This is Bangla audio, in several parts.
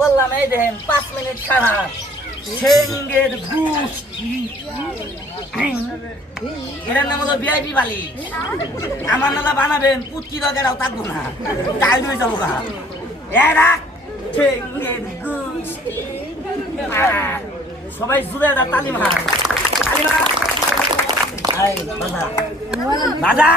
করলাম এই দেখেন 5 মিনিট ছাড়া সেঙ্গের ঘুষ এটার নাম হলো ভিআইপি বালি আমার নালা বানাবেন পুচকি দরকারও থাকবো না তাই নই যাবো গা এরা সেঙ্গের ঘুষ সবাই জুড়ে একটা তালি মার বাজা বাজা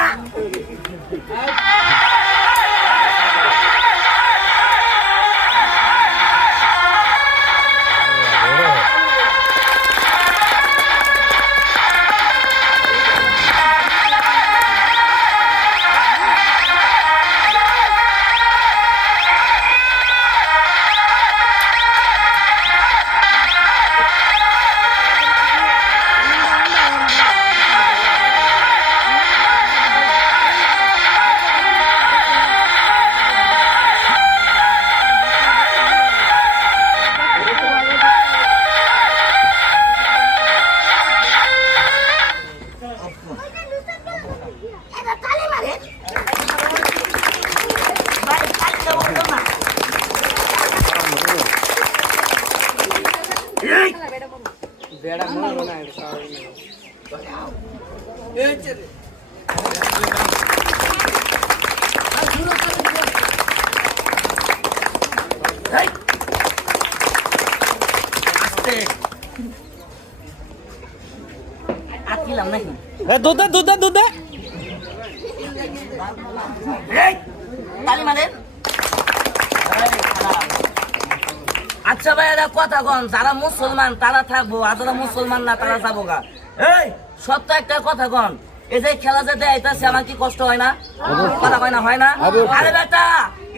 দুধে দুধে দুধে আচ্ছা ভাই এটা কথা কন যারা মুসলমান তারা থাকবো আর যারা মুসলমান না তারা যাবো গা এই সত্য একটা কথা কন এই যে খেলা যে দেয় আমার কি কষ্ট হয় না কথা হয় না আরে বেটা